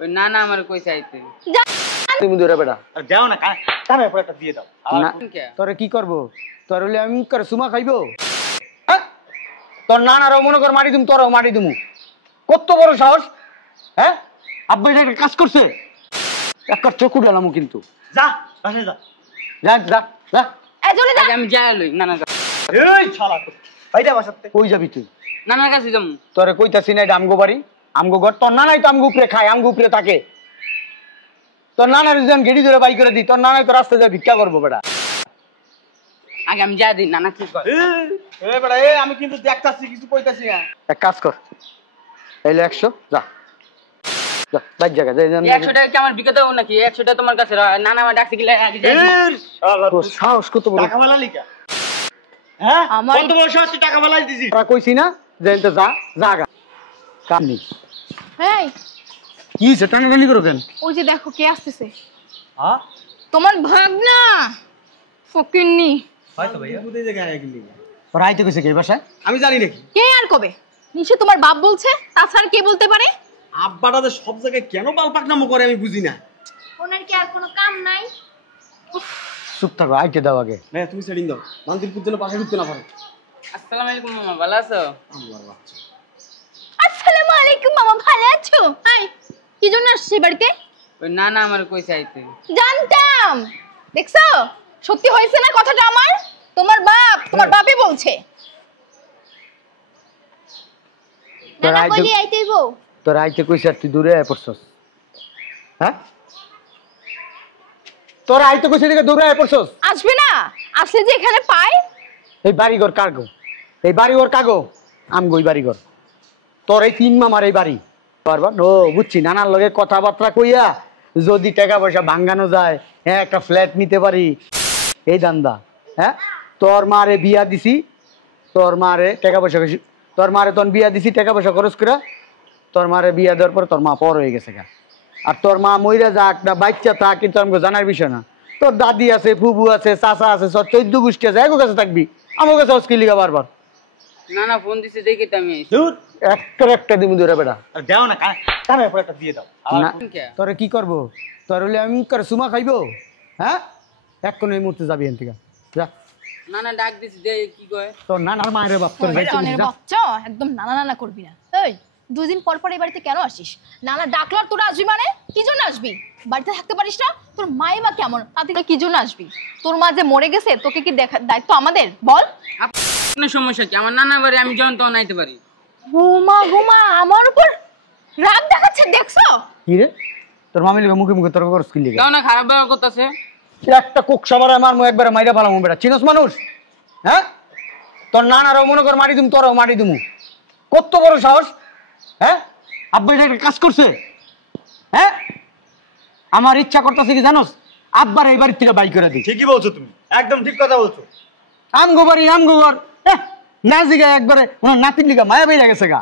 ওই নানা আমার কই চাইতে তুমি দূরে বেটা আর দাও না কানে পরে একটা দিয়ে দাও তোরে কি করব তোর হলে আমি করে সুমা খাইবো হ্যাঁ তোর নানারও মনে কর মারি দিম তোরও মারি দিমু কত বড় সাহস হ্যাঁ আব্বা এটা একটা কাজ করছে একটা চকু ডালামু কিন্তু যা বাসে যা যা যা যা এই চলে যা আমি যাই লই নানা এই শালা ভাইটা বাসাতে কই যাবি তুই নানার কাছে যাম তোরে কইতাছি না এটা আমগো বাড়ি আমগো ঘর তোর নানাই তো আমগো উপরে খায় আমগো উপরে থাকে তোর নানার যখন গেড়ি ধরে বাই করে দি তোর নানাই তো রাস্তায় যায় ভিক্ষা করবো বেটা আগে আমি যাই দিই নানা কি কর এ বেটা এ আমি কিন্তু দেখতাছি কিছু কইতাছি না এক কাজ কর এলে 100 যা যা বাই জায়গা যাই 100 টাকা কি আমার বিকে দাও নাকি 100 টাকা তোমার কাছে নানা আমার ডাকছে কি আগে যাই শালা তোর সাহস কত বড় টাকা মেলা লিখা হ্যাঁ কত বছর হচ্ছে টাকা মেলাই দিছি তোরা কইছি না যে এনতে যা জাগা কাম নেই এই কি হইছে টানাটানি করো কেন ওই যে দেখো কে আসতেছে হ্যাঁ তোমার ভাগনা ফকিন্নি হয়তো ভাইয়া বুঝে জায়গা গেলি ওরা আইতে কইছে কে বাসায় আমি জানি নাকি কে আর কবে নিশ্চয় তোমার বাপ বলছে তাছাড়া কে বলতে পারে আব্বাটা যে সব জায়গায় কেন বালপাক নামো করে আমি বুঝি না ওনার কি আর কোনো কাম নাই চুপ থাকো আইতে দাও আগে হ্যাঁ তুমি সেটিং দাও মান্দিরপুর জন্য পাশে ঢুকতে না পারো আসসালামু আলাইকুম মামা ভালো আছো আল্লাহর বাচ্চা আসসালামু আলাইকুম মামা ভালো আছো আই কি জন্য আসছে বাড়িতে ওই নানা আমার কই চাইতে জানতাম দেখছো সত্যি হয়েছে না কথাটা আমার তোমার বাপই বলছে তোর নানা আইতে কইলি আইতেইবো তোর আইতে কইছে আর তুই দূরে আয় পড়ছস হ্যাঁ তোর আইতে কইছে দেখে দূরে আয় পড়ছস আসবে না আসলে যে এখানে পাই এই বাড়িঘর কাগো এই বাড়িঘর কাগো আমগো এই বাড়িঘর তোর এই তিন মামার এই বাড়ি পারবা ও বুঝছি নানার লগে কথাবার্তা কইয়া যদি টাকা পয়সা ভাঙানো যায় হ্যাঁ একটা ফ্ল্যাট নিতে পারি এই দান্দা হ্যাঁ তোর মারে বিয়া দিছি তোর মারে টাকা পয়সা তোর মারে তখন বিয়া দিছি টাকা পয়সা খরচ করে তোর মারে বিয়া দেওয়ার পর তোর মা পর হয়ে গেছে গা আর তোর মা মইরা যাক না বাচ্চা থাক কিন্তু আমাকে জানার বিষয় না তোর দাদি আছে ফুবু আছে চাচা আছে সব 14 গোষ্ঠী আছে একো কাছে থাকবি আমার কাছে অস্কিলিগা বারবার নানা ফোন দিছে দেখি তো আমি দূর একটা দিমু দূরে বেটা আর দাও না কানে পরে একটা দিয়ে দাও না তোরে কি করব তোর হলে আমি করে সুমা খাইবো হ্যাঁ এখন এই মুহূর্তে যাবি এন থেকে যা নানা ডাক দিছে দে কি কয় তোর নানার মায়ের বাপ তোর যাইতে বলিস, যা। বাচ্চা একদম নানা নানা করবি না এই 2 দিন পর পর এই বাড়িতে কেন আসিস নানা ডাকলো আর তোরা আসবি মানে কি জন্য আসবি বাড়িতে থাকতে পারিস না তোর মাই বা কেমন তাতে কি জন্য আসবি তোর মা যে মরে গেছে তোকে কি দেখা দায়িত্ব আমাদের বল আপনার সমস্যা কি আমার নানা বাড়ি আমি যখন তখন আইতে পারি ঘুমা আমার উপর রাগ দেখাচ্ছে দেখছো কি রে তোর মামি লিগে মুখে মুখে তর্ক করছ কি লিগে কেউ না খারাপ ব্যবহার করতেছে একটা কোক সবার আমার মু একবারে মাইরা ফেলামু বেটা চিনস মানুষ হ্যাঁ তোর নানারও মনে কর মারি দিম তোরও মারি দিমু কত বড় সাহস হ্যাঁ আব্বা এটা একটা কাজ করছে হ্যাঁ আমার ইচ্ছা করতেছে কি জানোস আব্বার এই বাড়ি থেকে বাই করে দিই ঠিকই বলছো তুমি একদম ঠিক কথা বলছো আমগো বাড়ি আমগো ঘর না জিগা একবারে ওনার নাতির লিগা মায়া বেরিয়ে গেছে গা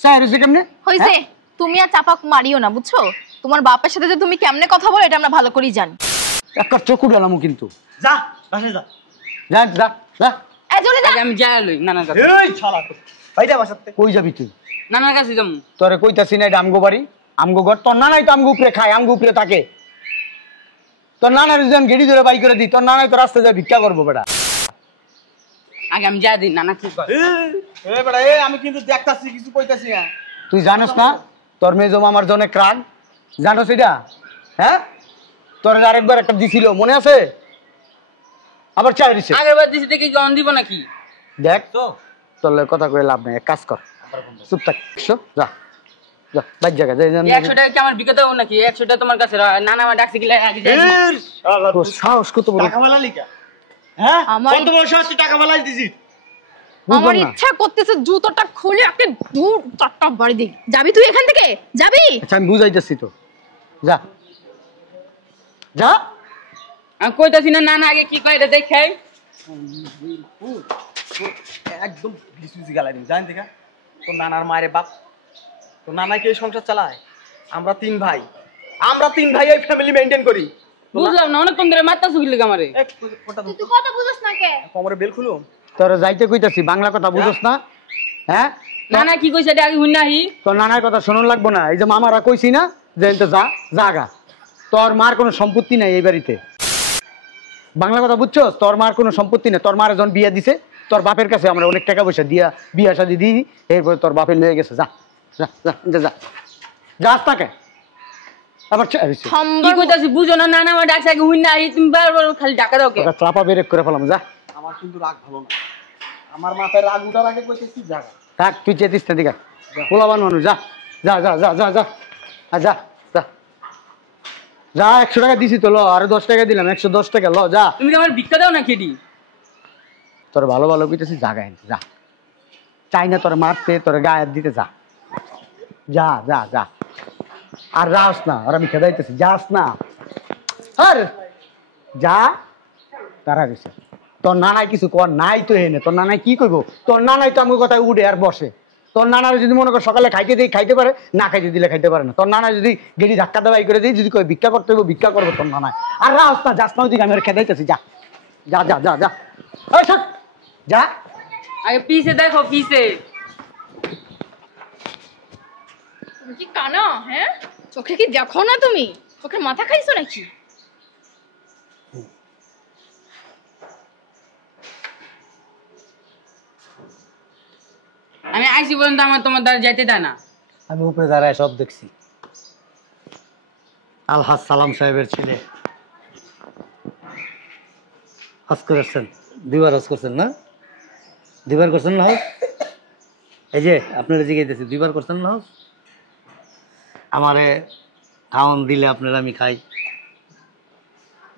চাই রয়েছে কেমনে হইছে তুমি আর চাপা মারিও না বুঝছো তোমার বাপের সাথে যে তুমি কেমনে কথা বলো এটা আমরা ভালো করেই জানি একটা চকু ডালামু কিন্তু যা বাসে যা যা যা যা এই চলে যা আগে আমি যাই লই নানার কাছে এই শালা ভাইটা বাসাতে কই যাবি তুই নানার কাছে যাম তোরে কইতাছি না এটা আমগো বাড়ি আমগো ঘর তোর নানাই তো আমগো উপরে খায় আমগো উপরে থাকে তোর নানার যখন গেড়ি ধরে বাই করে দি তোর নানাই তো রাস্তায় যায় ভিক্ষা করবো বেটা আগে আমি যাই দিই নানা কি কয় এ বেটা এ আমি কিন্তু দেখতাছি কিছু কইতাছি না তুই জানোস না তোর মেজো মামার জন্য ক্রাগ জানোস এটা হ্যাঁ তোর আরেকবার একটা দিছিল মনে আছে আবার চাই দিছে আগের বার দিছি দেখি গন দিব নাকি দেখ তো তোর লগে কথা কই লাভ নাই এক কাজ কর চুপ থাক যা যা বাই জায়গা যাই 100 টাকা কি আমার বিকে দাও নাকি 100 টাকা তোমার কাছে নানা আমার ডাকছে কি আগে যাই শালা তোর সাহস কত বড় টাকা মেলা লিখা হ্যাঁ আমার- কত বছর হচ্ছে টাকা মেলাই দিছি আমার বুঝলাম না। ইচ্ছা করতেছে জুতোটা খুলে একটা দূর চারটা বাড়ি দিই যাবি তুই এখান থেকে যাবি আচ্ছা আমি বুঝাইতেছি তো যা যা আমি কইতাছি না নানা আগে কি কয় এটা দেখাই একদম বিসুজি গালাই দিন জানেন দেখা তোর নানার মায়ের বাপ তোর নানাকে এই সংসার চালায় আমরা তিন ভাই এই ফ্যামিলি মেইনটেইন করি বুঝলাম না অনেকক্ষণ ধরে মাথা শুকিল আমারে এক ফোঁটা তুই কথা বুঝছ না কে কোমরে বেল খুলো তোর যাইতে কইতাছি বাংলা কথা বুঝছ না হ্যাঁ নানা কি কইছে এটা আগে হুন নাহি তোর নানার কথা শুনুন লাগবো না। এই যে মামারা কইছি না যে এনতে যা জাগা, তোর মার কোনো সম্পত্তি নাই এই বাড়িতে। বাংলা কথা বুঝছো? তোর মার কোনো সম্পত্তি নেই। তোর মার যখন বিয়া দিছে তোর বাপের কাছে আমরা অনেক টাকা পয়সা দিয়া বিয়া শাদি দিই, এরপরে তোর বাপের লয়ে গেছে। যা যা যা যা যাস তাকে আবার কি কইতাছি বুঝো না? নানা আমার ডাকছে আগে হুন নাহি, তুমি বারবার খালি ডাকা দাও কে? চাপা বেরেক করে ফেলাম। যা আমার কিন্তু রাগ ভালো না, আমার মাথায় রাগ উঠার আগে কইতেছি জায়গা থাক, তুই চেতিস না দিকা পোলাবান মানুষ। যা যা যা যা যা যা যা যা যা 100 টাকা দিছি তো, ল আরো 10 টাকা দিলাম, 110 টাকা ল যা। তুমি কি আমার ভিক্ষা দাও না খেডি? তোর ভালো ভালো কইতেছি জায়গা এনে যা, চাই না তোর মারতে, তোর গায়ে দিতে। যা যা যা যা আর যাস না, আর আমি খেদাইতেছি, যাস না আর যা। তারা গেছে তোর নানাই কিছু কর নাই তো এনে, তোর নানাই কি কইব? তোর নানাই তো আমার কথায় উঠে আর বসে। তোর নানার যদি মনে কর সকালে খাইতে দিই খাইতে পারে, না খাইতে দিলে খাইতে পারে না। তোর নানা যদি গেড়ি ধাক্কা দেওয়াই করে দিই, যদি কই ভিক্ষা করতে হইব ভিক্ষা করবো তোর নানায়। আর রাস না, যাস না ওইদিকে, আমি আর খেদাইতেছি। যা যা যা যা যা ওই থাক যা। আগে পিছে দেখো পিছে। তুমি কি কানা? হ্যাঁ, চোখে কি দেখো না? তুমি চোখের মাথা খাইছো নাকি? আমি আইসি পর্যন্ত আমার তোমার দ্বারা যাইতে দেয় না। আমি উপরে দাঁড়ায় সব দেখছি। আলহাজ সালাম সাহেবের ছেলে হজ করেছেন, 2 বার হজ করছেন না? 2 বার করছেন না হজ? এই যে আপনারা জিজ্ঞাসা 2 বার করছেন না হজ? আমারে খাওয়ান দিলে আপনারা আমি খাই,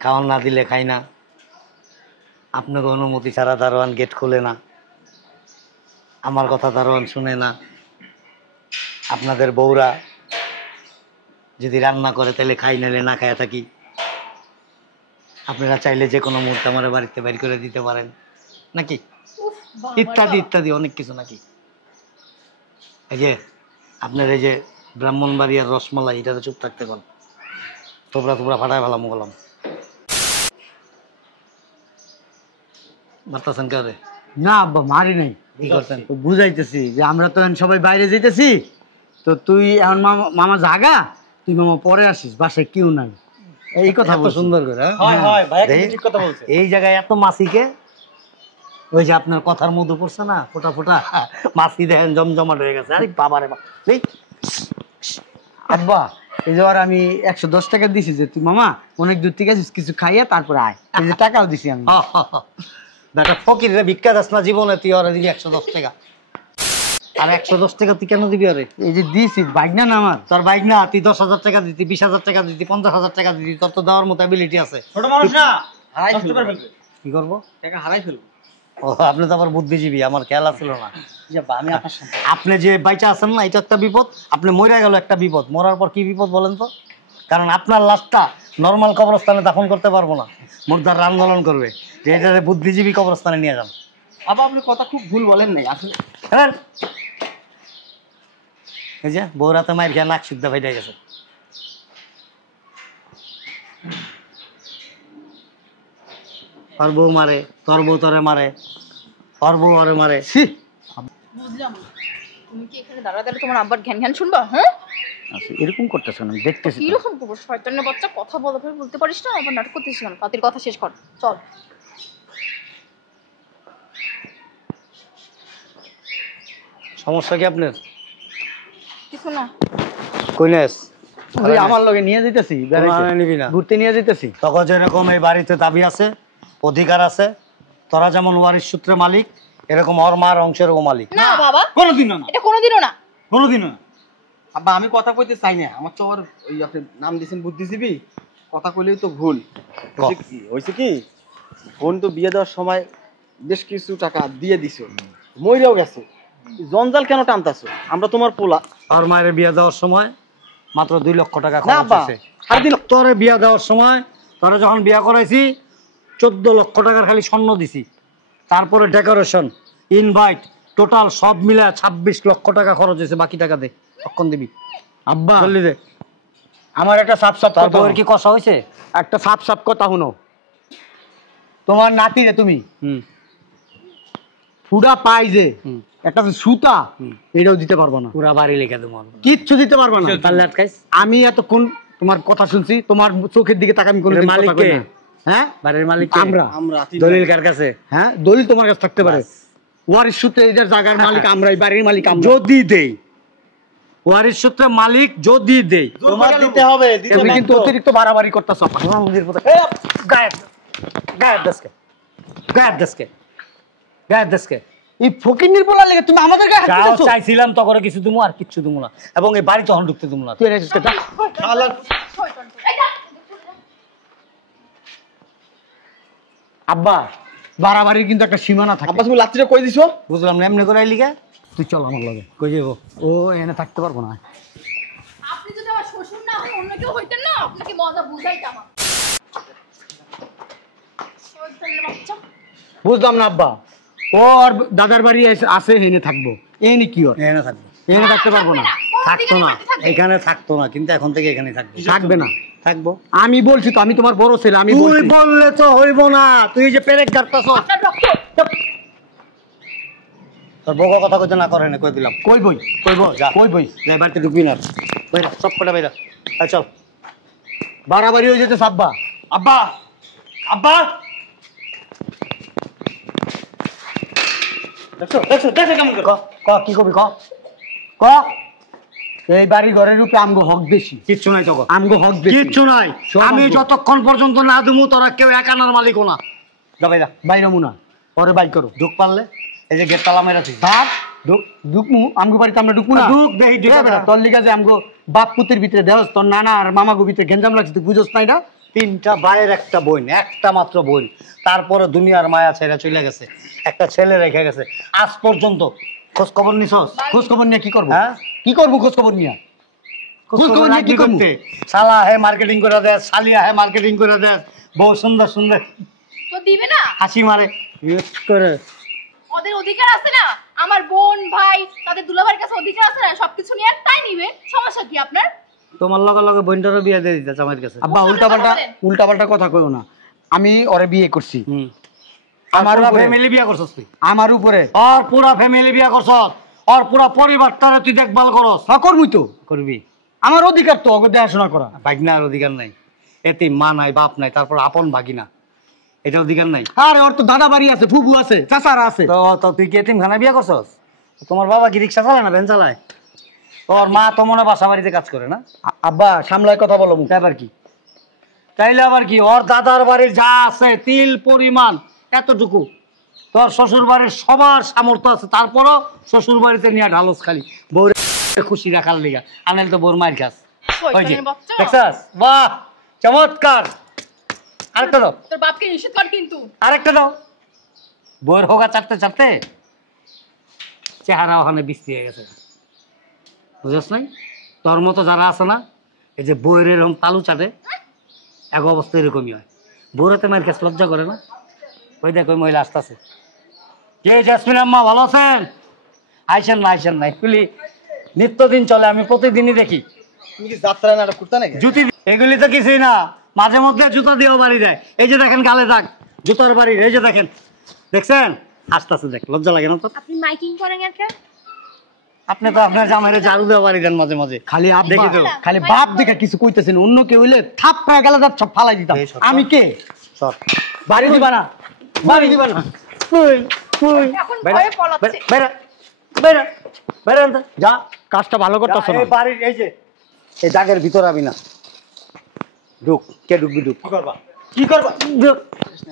খাওয়ান না দিলে খাই না। আপনাকে অনুমতি ছাড়া দারোয়ান গেট খুলে না, আমার কথা দারোয়ান শুনে না। আপনাদের বউরা যদি রান্না করে তাহলে খাই, নাহলে না খাইয়া থাকি। আপনারা চাইলে যে কোনো মুহূর্তে আমার বাড়িতে বের করে দিতে পারেন নাকি, ইত্যাদি ইত্যাদি অনেক কিছু নাকি। এই যে আপনার এই যে ব্রাহ্মণবাড়িয়ার রসমালাই, এটাতে চুপ থাকতে বল, তোমরা ফাটায় ভালো বললাম। মারতেছেন কারে? না আব্বা মারি নাই, কি করছেন বুঝাইতেছি যে আমরা তো সবাই বাইরে যেতেছি, তো তুই এখন মামা জাগা, তুই মামা পরে আসিস, বাসায় কেউ নাই। এই কথা বল সুন্দর করে। হয় হয় ভাই ঠিক কথা বলছে। এই জায়গায় এত মাছিকে, ওই যে আপনার কথার মধু পড়ছে না, ফোটা ফোটা মাছি দেখেন জমজমাট হয়ে গেছে। আরে বাবারে বাবা, আব্বা এই যে আমি 110 টাকা দিছি, যে তুই মামা অনেক দূর থেকে আসিস, কিছু খাইয়া তারপরে আয়। এই যে টাকাও দিছি আমি। বেটা ফকির রে, ভিক্ষা দাস না জীবনে, তুই ওরা দিবি 110 টাকা। আর 110 টাকা তুই কেন দিবি? আরে এই যে দিছি বাইক না আমার, তোর বাইক না, তুই 10,000 টাকা দিতি, 20,000 টাকা দিতি, 50,000 টাকা দিতি, তোর তো দেওয়ার মতো অ্যাবিলিটি আছে। ছোট মানুষ না, হারাই ফেলবে। কি করবো? টাকা হারাই ফেলবে। ও আপনি তো আবার বুদ্ধিজীবী, আমার খেয়াল ছিল না। আমি আপনার সাথে আপনি যে বাইচা আছেন না, এটা একটা বিপদ। আপনি মরে গেল একটা বিপদ, মরার পর কি বিপদ বলেন তো? কারণ আপনার লাশটা নর্মাল কবরস্থানে দাফন করতে পারবো না, মুর্দার আন্দোলন করবে যে এটা বুদ্ধিজীবী কবরস্থানে নিয়ে যান। আবার আপনি কথা খুব ভুল বলেন নাই আসলে। এই যে বৌরাতে মায়ের খেয়ে নাক সিদ্ধা ফাইটা গেছে। তোর বউ মারে, তোর বউ তোরে মারে, তোর বউ আরে মারে। বুঝলাম। তুমি কি এখানে দাঁড়া দাঁড়া তোমার আব্বার ঘ্যান ঘ্যান শুনবা? হ্যাঁ, আচ্ছা এরকম করতেছ না, দেখতেছি। কিরকম করবো? শয়তানের বাচ্চা, কথা বলতে পারিস না, আবার নাটক করতেছিস কেন? পাতির কথা শেষ কর, চল। সমস্যা কি আপনার? কিছু না। কইনাস ওই আমার লগে নিয়ে যাইতেছি, নিবি না, ঘুরতে নিয়ে যাইতেছি। তখন যেরকম এই বাড়িতে দাবি আছে, অধিকার আছে, তোরা যেমন ওয়ারিশ সূত্রে মালিক, এরকম ওর মার অংশেরও মালিক। না বাবা, কোনোদিনও না, এটা কোনোদিনও না। কোনোদিনও না। আব্বা আমি কথা কইতে চাই না, আমার তো ওই আপনি নাম দিয়েছেন বুদ্ধিজীবী, কথা কইলেই তো ভুল। হয়েছে কি, বোন তো বিয়ে দেওয়ার সময় বেশ কিছু টাকা দিয়ে দিছো, মইরাও গেছে, জঞ্জাল কেন টানতাছো? আমরা তোমার পোলা। ওর মায়ের বিয়ে দেওয়ার সময় মাত্র 2 লক্ষ টাকা না খরচ বা, হয়েছে। 2.5 লক্ষ। তোরে বিয়ে দেওয়ার সময়, তোরা যখন বিয়ে করাইছি 14 লক্ষ টাকার খালি স্বর্ণ দিছি, তারপরে ডেকোরেশন, ইনভাইট, টোটাল সব মিলে 26 লক্ষ টাকা খরচ হয়েছে। বাকি টাকা দে, কখন দিবি? আব্বা জলদি দে। আমার একটা সাপ সাপ কথা, তারপর কি কষা হয়েছে? একটা সাপ সাপ কথা শুনো। তোমার নাতি রে তুমি, পুরা পাই যে একটা যে সুতা এটাও দিতে পারবো না, পুরা বাড়ি লিখে দেবো কিচ্ছু দিতে পারবো না। তাহলে আটকাইস আমি এতক্ষণ তোমার কথা শুনছি, তোমার চোখের দিকে তাকে আমি কোনোদিন মালিক কথা কই কে? না। হ্যাঁ বাড়ির মালিক আমরা। আমরা দলিল কার কাছে? হ্যাঁ দলিল তোমার কাছে থাকতে পারে, ওয়ারিশ সূত্রে এই জায়গার মালিক আমরাই, বাড়ির মালিক আমরা। যদি দেই ওয়ারিশ সূত্রে মালিক যদি দেই তোমার দিতে হবে, দিতে তুমি না কিন্তু তো। অতিরিক্ত বাড়াবাড়ি করতেছো। গায়েব গায়েব দেশকে গায়েব দেশকে গায়েব দেশকে এই ফকিন্নির বলার লেগে তুমি আমাদের গায়ে হাত যাও দিতেছো। চাইছিলাম তখন কিছু দিমু আর কিচ্ছু দিমু না, এবং এই বাড়ি তখন ঢুকতে দিমু না। তুই এনে এসেছিস, যা। শালার আব্বা বাড়াবাড়ির কিন্তু একটা সীমানা থাকে। আব্বা তুমি লাত্তিটা কই দিছো? বুঝলাম না এমনি করে লিখে তুই চল আমার লগে। কই যাবো? ও এনে থাকতে পারবো না। আপনি যদি আমার শ্বশুর না হয়ে অন্য কেউ হইতেন না, আপনাকে মজা বুঝাইতাম। শয়তানের বাচ্চা। বুঝলাম না আব্বা, ও আর দাদার বাড়ি আছে এনে থাকবো, এনে কি ওর এখানে থাকবো? এনে থাকতে পারবো না। থাকতো না, এখানে থাকতো না, কিন্তু এখন থেকে এখানে থাকবে। থাকবে না, থাকবো। আমি বলছি তো, আমি তোমার বড় ছেলে, আমি তুই বলছি। বললে তো হইব না, তুই যে পেরেক গাড়তাছ। আপনার রক্ত। তোর বউকে কথা কইতে না করে না, কই দিলাম। কই বই কইবো যা, কই বই যাই বাড়িতে ঢুকবি না। বাইরা সব কটা বাইরা, আয় চল। বাড়াবাড়ি হয়ে যেতে সাব্বা। আব্বা আব্বা দেখছো দেখছো দেখছো কেমন করে? ক কি কবি ক ক এই বাড়ি ঘরের রূপে আমগো হক বেশি, কিচ্ছু নাই তো, আমগো হক বেশি। কিচ্ছু নাই। সব আমি আমগো। যতক্ষণ পর্যন্ত না দিমু তোরা কেউ একানার মালিকও না। যা বাইরা, বাইরে মুনা পরে বাই করো। ঢুক পারলে এই যে গেট তালা মেরেছিস, ভাব ঢুকমু আমগো বাড়িতে, আমরা ঢুকমু না। ঢুক দেখি, ঢুকে বেড়া। তোর লিগা যে আমগো বাপ পুতের ভিতরে দেহস, তোর নানা আর মামাগো ভিতরে গেঞ্জাম লাগছে, তুই বুঝোস নাই না? তিনটা ভাইয়ের একটা বোন, একটা মাত্র বোন, তারপরে দুনিয়ার মায়া ছেড়ে চলে গেছে, একটা ছেলে রেখে গেছে। আজ পর্যন্ত খোঁজ খবর নিছস? খোঁজ খবর নিয়ে কি করবো? হ্যাঁ? কি করবো খোঁজ খবর নিয়ে? খোঁজ খবর নিয়ে কি করবো? শালা হে মার্কেটিং করে দেয়, শালিয়া হে মার্কেটিং করে দেয়, বউ সুন্দর সুন্দর তো দিবে না? হাসি মারে করে। ওদের অধিকার আছে না, আমার বোন ভাই তাদের দুলাভাইয়ের কাছে অধিকার আছে না, সবকিছু নিয়ে তাই নিবে। সমস্যা কি আপনার? তোমার লগে লগে বোনটারও বিয়ে দিয়ে দিতে আমার কাছে। আব্বা উল্টা পাল্টা কথা কইও না। আমি ওরে বিয়ে করছি, আমার আমার উপরে ফ্যামিলি বিয়ে করছস তুই, আমার উপরে আর পুরা ফ্যামিলি বিয়ে করছস, আর পুরা পরিবারটারে তুই দেখভাল করস। করবি তো, করবি? আমার অধিকার তো ওকে দেখাশোনা করা। ভাগনার অধিকার নাই, এতে মা নাই বাপ নাই, তারপর আপন ভাগিনা, এটা অধিকার নাই। আরে ওর তো দাদা বাড়ি আছে, ফুবু আছে, চাচারা আছে। তো তো তুই কি এতিমখানা বিয়ে করছস? তোমার বাবা কি রিক্সা চালায় না ভ্যান চালায়? তোর মা তো মনে বাসা বাড়িতে কাজ করে না? আব্বা সামলায় কথা বলো মুখ। আবার কি তাইলে আবার কি, ওর দাদার বাড়ির যা আছে তিল পরিমাণ এতটুকু, তোর শ্বশুর বাড়ির সবার সামর্থ্য আছে, তারপরও শ্বশুর বাড়িতে নিয়ে ঢালস খালি বউর খুশি রাখার লিগা, আনাল তো বউর মায়ের কাছ। ওই যে শয়তানের বাচ্চা। দেখছাস, বাহ চমৎকার। আরেকটা দাও, তোর বাপকে নিষেধ কর কিন্তু। আরেকটা দাও। বউয়ের হোগা চাপতে চাপতে চেহারা ওখানে বৃষ্টি হয়ে গেছে, বুঝছ নাই? তোর মতো যারা আছে না, এই যে বউয়ের এরকম তালু চাটে, এক অবস্থা এরকমই হয়। বউরাতে মায়ের কাছে লজ্জা করে না? ওই দেখ ওই মহিলা আসতেছে। কে জেসমিন আম্মা ভালো আছেন? আইসেন না আইসেন না, এগুলি নিত্যদিন চলে, আমি প্রতিদিনই দেখি। তুমি কি যাত্রা নাটক করতে নাকি? জুতি এগুলি তো কিছুই না, মাঝে মধ্যে জুতা দিয়েও বাড়ি দেয়। এই যে দেখেন গালে দাগ, জুতার বাড়ি, এই যে দেখেন, দেখছেন আসতেছে, দেখ লজ্জা লাগে না তো? আপনি মাইকিং করেন একটা? আপনি তো আপনার জামাইরে ঝাড়ু দেওয়া বাড়ি দেন মাঝে মাঝে। খালি দেখি তো। খালি বাপ দেখে কিছু কইতেছেন, অন্য কেউ হইলে থাপ পায়ে গেলে তার সব ফালাই দিতাম। এই সব আমি কে? সর বাড়ি দিবা না, বাড়ি দিবা না। এখন ভয়ে পলাচ্ছে। বেরা বেরা বেরা আনতে যা, কাজটা ভালো করতেছ না। এই বাড়ির এই যে এই দাগের ভিতর আবি না, ঢুক, কে ঢুকবি ঢুক। কি করবা? কি করবা? ঢুক।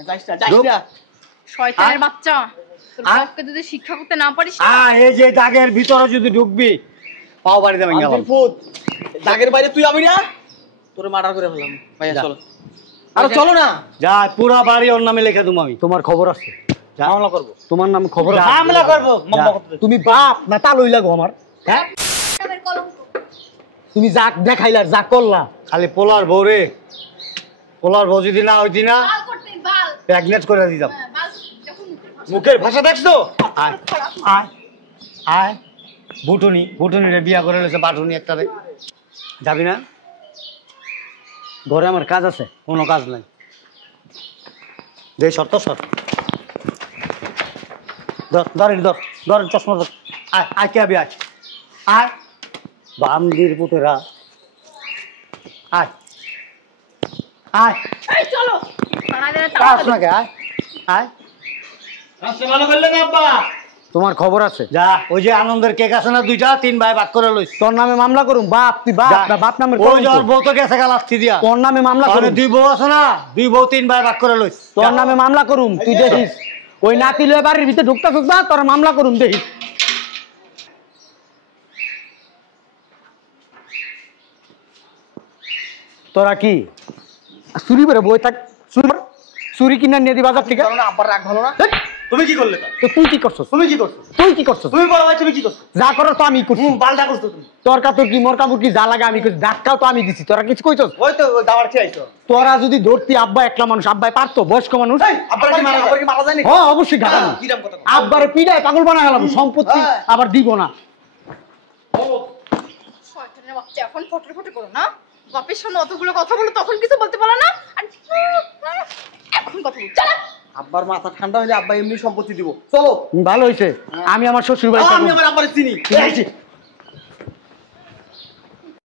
যাইস না যাইস না। শয়তানের বাচ্চা, তোর বাপকে যদি শিক্ষা করতে না পারিস না, এই যে দাগের ভিতরে যদি ঢুকবি, পাও বাড়ি দেবেন গেলাম। আব্দুল ফুত দাগের বাইরে তুই আমি না তোরে মার্ডার করে ফেললাম। ভাইয়া যা। চলো, আরে চলো না। যা, পুরা বাড়ি ওর নামে লিখে দেবো আমি। তোমার খবর আছে, মামলা করবো। তোমার নাম খবর আছে। মামলা করবো। মামলা করতে তুমি বাপ না তালই লাগো আমার, হ্যাঁ? তাদের কলঙ্ক। তুমি যা দেখাইলা, যা করলা, খালি পোলার বউ রে, পোলার বউ যদি না হইতি না, বাল করতেন বাল। প্যাগনেট করে দিতাম। হ্যাঁ, বাল যখন মুখের ভাষা দেখছো? আয় খারাপ। আয় আয়, বুটুনি বুটুনি রে বিয়া করে লেছে, বাটুনি একটা রে। যাবি না? ঘরে আমার কাজ আছে। কোনো কাজ নাই, যে শর্ত শর্ত। ধর চশমা ধর। আয় আয় কে আবি আয় আয় বান্দির পুতেরা আয় আয় এই চলো থানায় যেয়ে কাজ তাড়াতাড়ি। নাকি আয় আয় রাস্তা ভালো করলে না আব্বা? তোমার খবর আছে? যা ওই যে আনন্দের কেক আছে না 2টা 3 ভাই ভাগ করে লইস। তোর নামে মামলা করুম বাপ, তুই বাপ না, বাপ নামের ওই কলঙ্ক। যে ওর বউ তো গেছে গা লাস্তি দিয়া। তোর নামে মামলা তাহলে করুম, 2 বউ আছে না 2 বউ 3 ভাই ভাগ করে লইস। তোর নামে মামলা করুম, তুই দেখিস। ওই নাতি লয়ে বাড়ির ভিতরে ঢুকতা তোর মামলা করুম, দেখিস। তোরা কি চুরি করে বই থাক, চুরি কিনা নিয়ে দি বাজার থেকে। কারণ আব্বার রাগ ভালো না। তুমি কি করলে তা? তো তুই কি করছস? তুমি কি করছো? তুই কি করছস? তুমি বলো ভাই তুমি কি করছো? যা করার তো আমি করছি। পাল্টা করছো তুমি। তোর কাতর কি মোর কাপড় কি যা লাগে আমি করছি, ধাক্কাও তো আমি দিছি, তোরা কিছু কইছস? ওই তো দাওয়ার খেয়ে আইছো। তোরা যদি ধরতি আব্বা একলা মানুষ, আব্বাই পারতো, বয়স্ক মানুষ। আব্বার কি মারা যায় নাকি? হ্যাঁ অবশ্যই ঘাটানো। কিরাম কথা? আব্বারে পিড়ায় পাগল বানা গেলাম, সম্পত্তি হ্যাঁ। আবার দিব না। শয়তানের বাচ্চা, এখন ফটো ফটো করো না, বাপের সামনে অতগুলো কথা বলো তখন কিছু বলতে পারো না, আর এখন কথা বল। চলো আব্বার মাথা ঠান্ডা হইলে আব্বা এমনি সম্পত্তি দিব। চলো। ভালো হইছে, আমি আমার শ্বশুর বাড়ি আমি আমার আব্বারে চিনি। এই যে